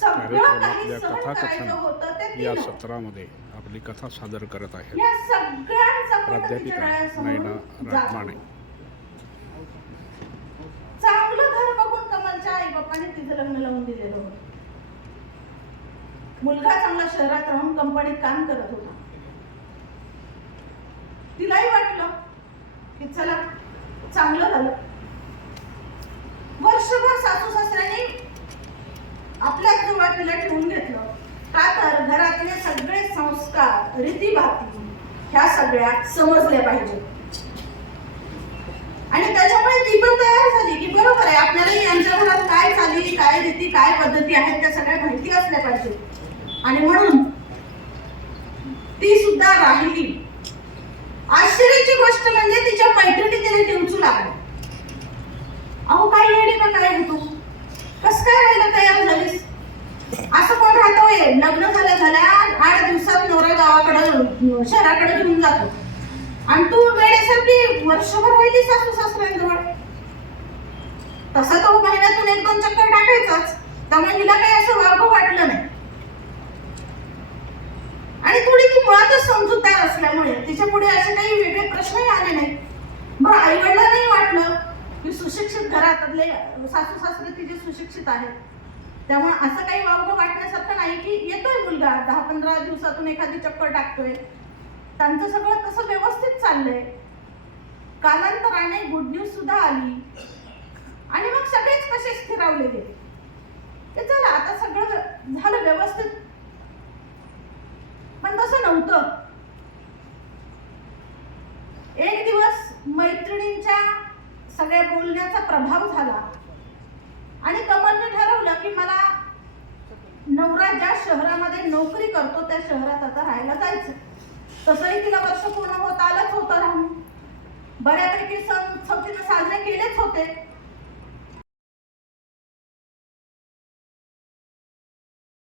सगळं काही कार्यक्रमातल्या कथाकथन या. सत्रामध्ये आपली कथा सादर करत आहेत. तिच्या प्राध्यापिका जातो. राजमाणे चांगलं घर बघून कमलच्या आई बापाने तिचं लग्न लावून दिलेलं होतं. मुलगा चांगला शहरात राहून कंपनीत काम करत होता. तिलाही वाटलं की चला चांगलं झालं वर्षभर सासू सासऱ्यांनी आपल्याच जवळ तिला ठेवून घेतलं का तर सगळे संस्कार रीतीभाती ह्या सगळ्या समजल्या पाहिजे आणि त्याच्यामुळे ती पण तयार झाली की बरोबर आहे आपल्याला यांच्या घरात काय चाली काय रीती काय पद्धती आहेत त्या सगळ्या माहिती असल्या पाहिजे आणि म्हणून ती सुद्धा राहिली. आश्चर्याची गोष्ट म्हणजे तिच्या मैत्रिणी तिने टिवचू लागल्या अहो काय येणे का काय तू कस काय राहिलं तयार झालीस असं कोण लग्न झाल्या झाल्या आठ दिवसात नवरा गावाकडे शहराकडे घेऊन जातो. आणि तू वेळेसारखी वर्षभर राहिली सासू सासऱ्यांजवळ. तसा तो महिन्यातून एक दोन चक्कर टाकायचाच. त्यामुळे हिला काही असं वागं वाटलं नाही. आणि थोडी ती मुळातच समजूतदार असल्यामुळे तिच्या पुढे असे काही वेगळे प्रश्नही आले नाही. बरं आई वडिलांनाही वाटलं की सुशिक्षित घरातले सासू सासरे तिचे सुशिक्षित आहेत. त्यामुळे असं काही वावगं वाटलं आहे की येतोय मुलगा दहा पंधरा दिवसातून एखादी चक्कर टाकतोय. त्यांचं सगळं तसं व्यवस्थित चाललंय? कालांतराने गुड न्यूज सुद्धा आली. आणि मग सगळेच कसे स्थिरावले गेले ते चला आता सगळं झालं व्यवस्थित. पण तसं नव्हतं. एक दिवस मैत्रिणींच्या सगळ्या बोलण्याचा प्रभाव झाला. आणि कमलने नवरा ज्या शहरामध्ये नोकरी करतो त्या शहरात आता राहायला जायचं. तसंही तिला वर्ष पूर्ण होत आलंच होतं राहून. बऱ्यापैकी सण उत्सव साजरे केलेच होते.